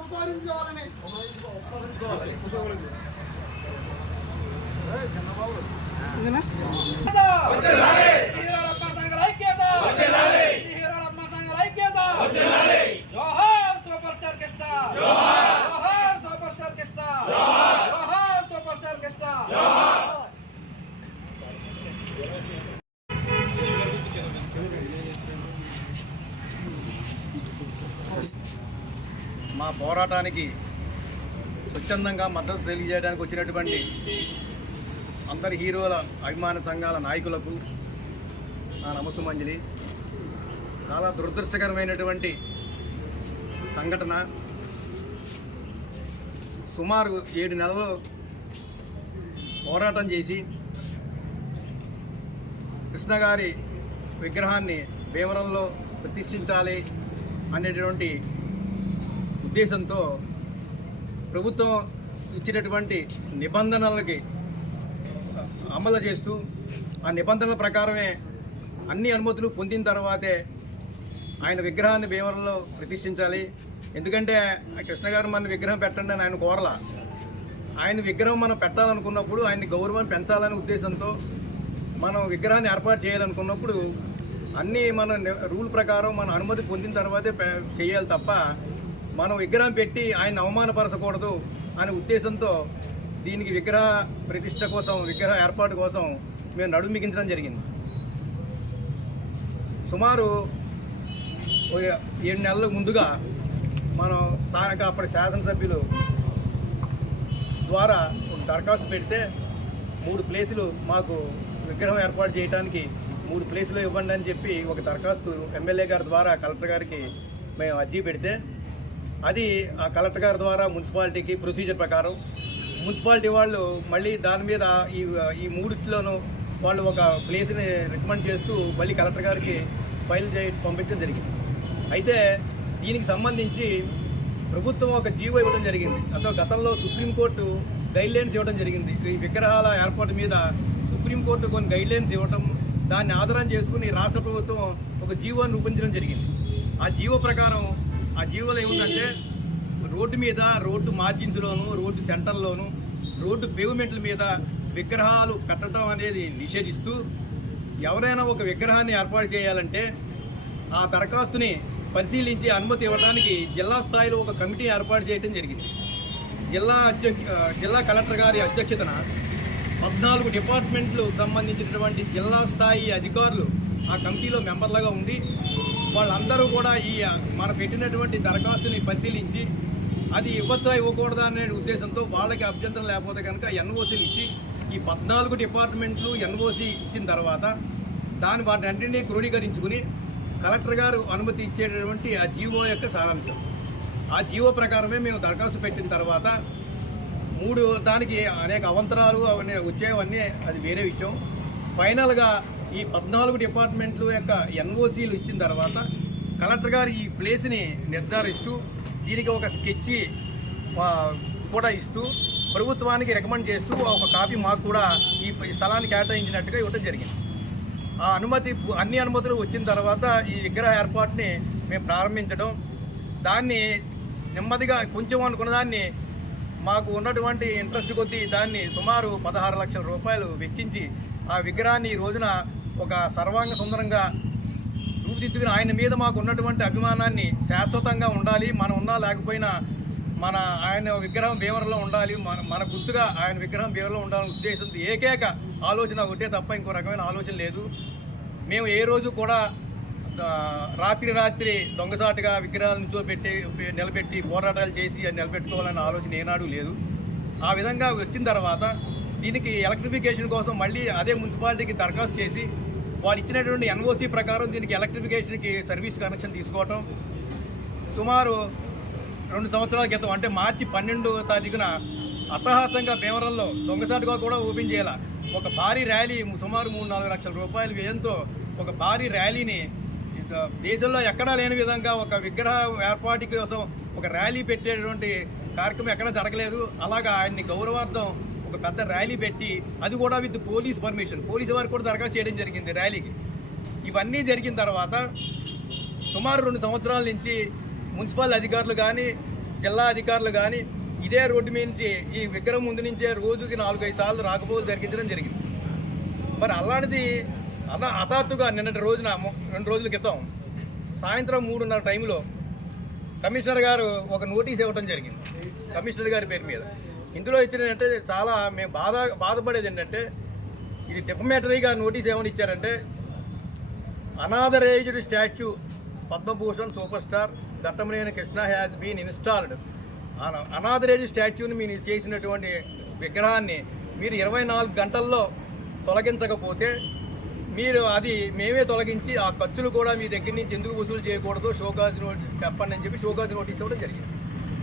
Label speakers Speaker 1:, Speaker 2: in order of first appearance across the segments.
Speaker 1: ఉపసంహరించుకోవాలని
Speaker 2: హీరోలమ్మ జోహార్ సూపర్ స్టార్ కృష్ణ జోహార్ సూపర్ స్టార్ కృష్ణ జోహార్ సూపర్ స్టార్ కృష్ణ
Speaker 3: మా పోరాటానికి స్వచ్ఛందంగా మద్దతు తెలియజేయడానికి వచ్చినటువంటి అందరి హీరోల అభిమాన సంఘాల నాయకులకు నా నమస్సుమంజలి. చాలా దురదృష్టకరమైనటువంటి సంఘటన. సుమారు ఏడు నెలలు పోరాటం చేసి కృష్ణగారి విగ్రహాన్ని భీమరంలో ప్రతిష్ఠించాలి అనేటువంటి ఉద్దేశంతో ప్రభుత్వం ఇచ్చినటువంటి నిబంధనలకి అమలు చేస్తూ ఆ నిబంధనల ప్రకారమే అన్ని అనుమతులు పొందిన తర్వాతే ఆయన విగ్రహాన్ని భీమవరంలో ప్రతిష్ఠించాలి. ఎందుకంటే ఆ కృష్ణ గారు మన విగ్రహం పెట్టండి అని ఆయన కోరలా. ఆయన విగ్రహం మనం పెట్టాలనుకున్నప్పుడు ఆయన్ని గౌరవం పెంచాలనే ఉద్దేశంతో మనం విగ్రహాన్ని ఏర్పాటు చేయాలనుకున్నప్పుడు అన్నీ మన రూల్ ప్రకారం మన అనుమతి పొందిన తర్వాతే చేయాలి తప్ప మనం విగ్రహం పెట్టి ఆయన అవమానపరచకూడదు అనే ఉద్దేశంతో దీనికి విగ్రహ ప్రతిష్ట కోసం విగ్రహ ఏర్పాటు కోసం మేము నడుము మిగించడం జరిగింది. సుమారు ఏడు నెలల ముందుగా మనం స్థానిక అప్పటి శాసనసభ్యులు ద్వారా ఒక దరఖాస్తు పెడితే మూడు ప్లేసులు మాకు విగ్రహం ఏర్పాటు చేయడానికి మూడు ప్లేసులు ఇవ్వండి అని చెప్పి ఒక దరఖాస్తు ఎమ్మెల్యే గారి ద్వారా కలెక్టర్ గారికి మేము అర్జీ పెడితే అది ఆ కలెక్టర్ గారి ద్వారా మున్సిపాలిటీకి ప్రొసీజర్ ప్రకారం. మున్సిపాలిటీ వాళ్ళు మళ్ళీ దాని మీద ఈ ఈ మూడిట్లోనూ వాళ్ళు ఒక ప్లేస్ని రికమెండ్ చేస్తూ మళ్ళీ కలెక్టర్ గారికి ఫైల్ చేయ పంపించడం జరిగింది. అయితే దీనికి సంబంధించి ప్రభుత్వం ఒక జీవో ఇవ్వడం జరిగింది. అతో గతంలో సుప్రీంకోర్టు గైడ్ లైన్స్ ఇవ్వడం జరిగింది. ఈ విగ్రహాల ఏర్పాటు మీద సుప్రీంకోర్టు కొన్ని గైడ్ లైన్స్ ఇవ్వటం దాన్ని ఆధారం చేసుకుని రాష్ట్ర ప్రభుత్వం ఒక జీవోని రూపొందించడం జరిగింది. ఆ జీవో ప్రకారం ఆ జీవోలో ఏముందంటే రోడ్డు మీద రోడ్డు మార్జిన్స్లోను రోడ్డు సెంటర్లోను రోడ్డు పేవ్మెంట్ల మీద విగ్రహాలు పెట్టడం అనేది నిషేధిస్తూ ఎవరైనా ఒక విగ్రహాన్ని ఏర్పాటు చేయాలంటే ఆ దరఖాస్తుని పరిశీలించి అనుమతి ఇవ్వడానికి జిల్లా స్థాయిలో ఒక కమిటీ ఏర్పాటు చేయడం జరిగింది. జిల్లా అధ్యక్ష జిల్లా కలెక్టర్ గారి అధ్యక్షతన పద్నాలుగు డిపార్ట్మెంట్లు సంబంధించినటువంటి జిల్లా స్థాయి అధికారులు ఆ కమిటీలో మెంబర్లుగా ఉండి వాళ్ళందరూ కూడా ఈ మనం పెట్టినటువంటి దరఖాస్తుని పరిశీలించి అది ఇవ్వచ్చా ఇవ్వకూడదా అనే ఉద్దేశంతో వాళ్ళకి అభ్యంతరం లేకపోతే కనుక ఎన్ఓసీలు ఇచ్చి ఈ పద్నాలుగు డిపార్ట్మెంట్లు ఎన్ఓసి ఇచ్చిన తర్వాత దాని వాటిని అన్నింటినీ క్రోడీకరించుకుని కలెక్టర్ గారు అనుమతి ఇచ్చేటటువంటి ఆ జీవో యొక్క సారాంశం. ఆ జీవో ప్రకారమే మేము దరఖాస్తు పెట్టిన తర్వాత మూడు దానికి అనేక అవంతరాలు అవన్నీ వచ్చేవన్నీ అది వేరే విషయం. ఫైనల్గా ఈ పద్నాలుగు డిపార్ట్మెంట్లు యొక్క ఎన్ఓసీలు ఇచ్చిన తర్వాత కలెక్టర్ గారు ఈ ప్లేస్ని నిర్ధారిస్తూ దీనికి ఒక స్కెచ్ కూడా ఇస్తూ ప్రభుత్వానికి రికమెండ్ చేస్తూ ఒక కాపీ మాకు కూడా ఈ స్థలాన్ని కేటాయించినట్టుగా ఇవ్వడం జరిగింది. ఆ అనుమతి అన్ని అనుమతులు వచ్చిన తర్వాత ఈ విగ్రహ ఏర్పాటుని మేము ప్రారంభించడం దాన్ని నెమ్మదిగా కొంచెం అనుకున్న దాన్ని మాకు ఉన్నటువంటి ఇంట్రెస్ట్ కొద్దీ దాన్ని సుమారు పదహారు లక్షల రూపాయలు వెచ్చించి ఆ విగ్రహాన్ని ఈ రోజున ఒక సర్వాంగ సుందరంగా రూపుదిద్దుకుని ఆయన మీద మాకు ఉన్నటువంటి అభిమానాన్ని శాశ్వతంగా ఉండాలి. మనం ఉన్నా లేకపోయినా మన ఆయన విగ్రహం భీమవరంలో ఉండాలి. మన మన గుర్తుగా ఆయన విగ్రహం భీమవరంలో ఉండాలని ఉద్దేశంతో ఏకైక ఆలోచన ఒకటే తప్ప ఇంకో రకమైన ఆలోచన లేదు. మేము ఏ రోజు కూడా రాత్రి రాత్రి దొంగసాటుగా విగ్రహాలను చూపెట్టి నిలబెట్టి పోరాటాలు చేసి అది నిలబెట్టుకోవాలనే ఆలోచన ఏనాడు లేదు. ఆ విధంగా వచ్చిన తర్వాత దీనికి ఎలక్ట్రిఫికేషన్ కోసం మళ్ళీ అదే మున్సిపాలిటీకి దరఖాస్తు చేసి వాళ్ళు ఇచ్చినటువంటి ఎన్ఓసి ప్రకారం దీనికి ఎలక్ట్రిఫికేషన్కి సర్వీస్ కనెక్షన్ తీసుకోవటం. సుమారు రెండు సంవత్సరాల క్రితం అంటే మార్చి పన్నెండు తారీఖున అట్టహాసంగా భీమవరంలో దొంగసాటుగా కూడా ఓపెన్ చేయాల. ఒక భారీ ర్యాలీ సుమారు మూడు నాలుగు లక్షల రూపాయల వ్యయంతో ఒక భారీ ర్యాలీని దేశంలో ఎక్కడా లేని విధంగా ఒక విగ్రహ ఏర్పాటు కోసం ఒక ర్యాలీ పెట్టేటువంటి కార్యక్రమం ఎక్కడా జరగలేదు. అలాగా ఆయన్ని గౌరవార్థం ఒక పెద్ద ర్యాలీ పెట్టి అది కూడా విత్ పోలీస్ పర్మిషన్. పోలీసు వారికి కూడా దరఖాస్తు చేయడం జరిగింది ర్యాలీకి. ఇవన్నీ జరిగిన తర్వాత సుమారు రెండు సంవత్సరాల నుంచి మున్సిపల్ అధికారులు కానీ జిల్లా అధికారులు కానీ ఇదే రోడ్డు మీద నుంచి ఈ విగ్రహం ముందు నుంచే రోజుకి నాలుగైదు సార్లు రాకపోకలు జరిగించడం జరిగింది. మరి అలాంటిది అలా హఠాత్తుగా నిన్నటి రోజున రెండు రోజుల క్రితం సాయంత్రం మూడున్నర టైంలో కమిషనర్ గారు ఒక నోటీస్ ఇవ్వడం జరిగింది. కమిషనర్ గారి పేరు మీద. ఇందులో ఇచ్చిన అంటే చాలా మేము బాధ బాధపడేది ఏంటంటే ఇది డెఫమేటరీగా నోటీస్ ఏమని ఇచ్చారంటే unauthorised statue Padma Bhushan super star Ghattamaneni Krishna has been installed. Unauthorised స్టాచ్యూని మీరు చేసినటువంటి విగ్రహాన్ని మీరు ఇరవై నాలుగు గంటల్లో తొలగించకపోతే మీరు అది మేమే తొలగించి ఆ ఖర్చులు కూడా మీ దగ్గర నుంచి ఎందుకు వసూలు చేయకూడదు షోకాజ్ నోట్ చెప్పండి అని చెప్పి షోకాజ్ నోటీస్ ఇవ్వడం జరిగింది.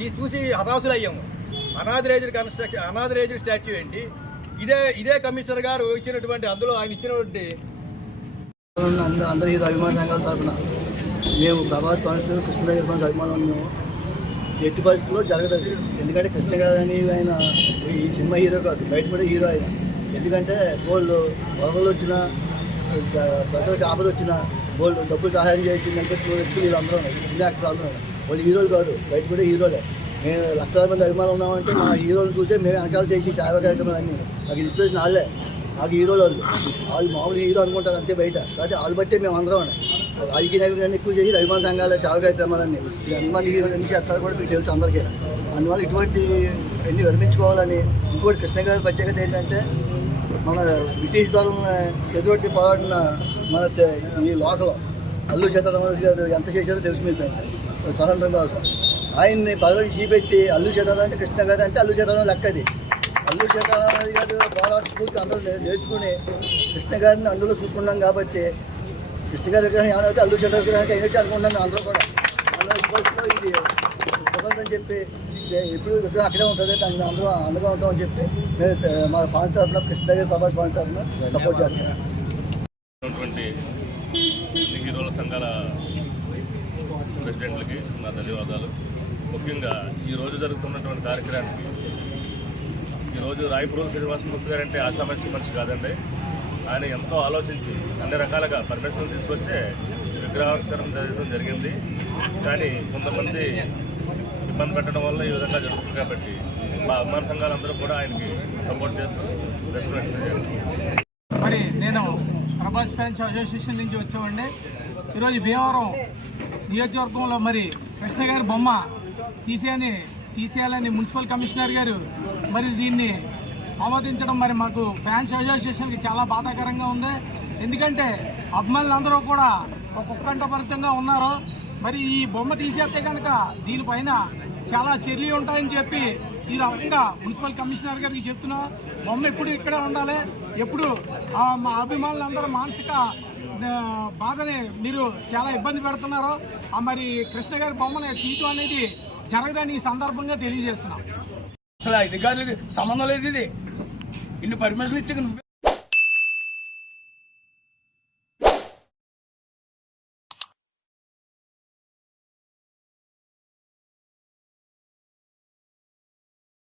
Speaker 3: ఇది చూసి హతాశులు అయ్యాము అనాథరైజ్డ్ కన్స్ట్రక్షన్ అనాథరైజ్డ్ స్టాచ్యూ ఏంటి? ఇదే ఇదే కమిషనర్ గారు ఇచ్చినటువంటి అందులో ఆయన ఇచ్చినటువంటి
Speaker 4: అందరూ అందరి అభిమాన సంఘాల తరఫున మేము ప్రభాస్ ఫ్యాన్స్ కృష్ణ గారి అభిమానం ఉన్నాము ఎట్టి పరిస్థితుల్లో జరగదు ఎందుకంటే కృష్ణ గారు అని ఆయన ఈ సినిమా హీరో కాదు బయట కూడా హీరో ఆయన. ఎందుకంటే బోల్డ్ వరదలు వచ్చినా ప్రజలకు ఆపద వచ్చినా బోల్డ్ డబ్బులు సహాయం చేసిందంటే వ్యక్తులు వీళ్ళందరూ ఉన్నారు. ఇండియా యాక్టర్ అందరూ ఉన్నారు. వాళ్ళు హీరోలు కాదు బయట కూడా హీరోలే. మేము లక్షల మంది అభిమానులు ఉన్నామంటే మా హీరోలు చూసే మేము వెనకాల చేసి సేవ కార్యక్రమాలు అన్నీ. నాకు ఇన్స్పిరేషన్ వాళ్ళే. నాకు హీరోలు వాళ్ళు. వాళ్ళు మామూలు హీరో అనుకుంటారు అంతే బయట. కాబట్టి వాళ్ళు బట్టే మేము అందరం రాజకీయ నాయకులు ఎక్కువ చేసి అభిమాన సంఘాల సేవ కార్యక్రమాలన్నీ అభిమాన హీరోలు ఎన్ని చేస్తారు కూడా మీకు తెలుసు అందరికీ. అందువల్ల ఇటువంటి ఎన్ని విరమించుకోవాలని ఇంకోటి కృష్ణ గారి ప్రత్యేకత ఏంటంటే మన బ్రిటిష్ ద్వారా ఎదుటి పోరాడిన మన ఈ లోకల్ అల్లు సీతారామరాజు గారు ఎంత చేశారో తెలిసి మీకు. స్వతంత్రం కోసం. ఆయన్ని పదవి చీపెట్టి అల్లు సీతారాం అంటే కృష్ణ గారు అంటే అల్లు సీతారాం లెక్కది. అల్లు సీతారామరాజు గారు పోరాట స్ఫూర్తి అందరూ నేర్చుకుని కృష్ణ గారిని అందులో చూసుకున్నాం కాబట్టి కృష్ణ గారి విగ్రహం ఏమైతే అల్లు సీతారాం విగ్రహానికి అయినట్టు అనుకున్నాను అందరూ కూడా. అందులో పరిస్థితిలో ఇది స్వతంత్రం చెప్పి ఎప్పుడు విగ్రహం అక్కడే ఉంటుంది దాన్ని అందరూ అండగా ఉంటామని చెప్పి మేము మా ఫాన్స్ తరఫున కృష్ణ గారి ప్రభాస్ ఫాన్స్ తరఫున సపోర్ట్ చేస్తున్నాం
Speaker 5: సంఘాల ప్రెసిడెంట్లకి నా ధన్యవాదాలు. ముఖ్యంగా ఈ రోజు జరుగుతున్నటువంటి కార్యక్రమానికి ఈరోజు రాయపురం శ్రీనివాసమూర్తి గారు అంటే ఆశామాసి మనిషి కాదండి. ఆయన ఎంతో ఆలోచించి అన్ని రకాలుగా పర్మిషన్ తీసుకొచ్చే విగ్రహావిష్కరణ జరగడం జరిగింది. కానీ కొంతమంది ఇబ్బంది పెట్టడం వల్ల ఈ విధంగా జరుగుతుంది కాబట్టి మా అభిమాన సంఘాలందరూ కూడా ఆయనకి సపోర్ట్ చేస్తూ రెస్టారెంట్
Speaker 6: మరి నేను ప్రభాస్ ఫ్యాన్స్ అసోసియేషన్ నుంచి వచ్చామండి ఈరోజు భీమవరం నియోజకవర్గంలో మరి కృష్ణ గారి బొమ్మ తీసేయని తీసేయాలని మున్సిపల్ కమిషనర్ గారు మరి దీన్ని ఆమోదించడం మరి మాకు ఫ్యాన్స్ అసోసియేషన్కి చాలా బాధాకరంగా ఉంది. ఎందుకంటే అభిమానులందరూ కూడా ఒక ఉత్కంఠభరితంగా ఉన్నారు. మరి ఈ బొమ్మ తీసేస్తే కనుక దీనిపైన చాలా చర్యలు ఉంటాయని చెప్పి ఈ రకంగా మున్సిపల్ కమిషనర్ గారికి చెప్తున్నా. బొమ్మ ఎప్పుడు ఇక్కడే ఉండాలి. ఎప్పుడు ఆ మా అభిమానులందరూ మానసిక బాధని మీరు చాలా ఇబ్బంది పెడుతున్నారు. ఆ మరి కృష్ణ గారి బొమ్మని తీయటం అనేది జరగదని ఈ సందర్భంగా తెలియజేస్తున్నాం.
Speaker 7: అసలు అధికారులకి సంబంధం లేదు ఇది. ఇన్ని పర్మిషన్ ఇచ్చి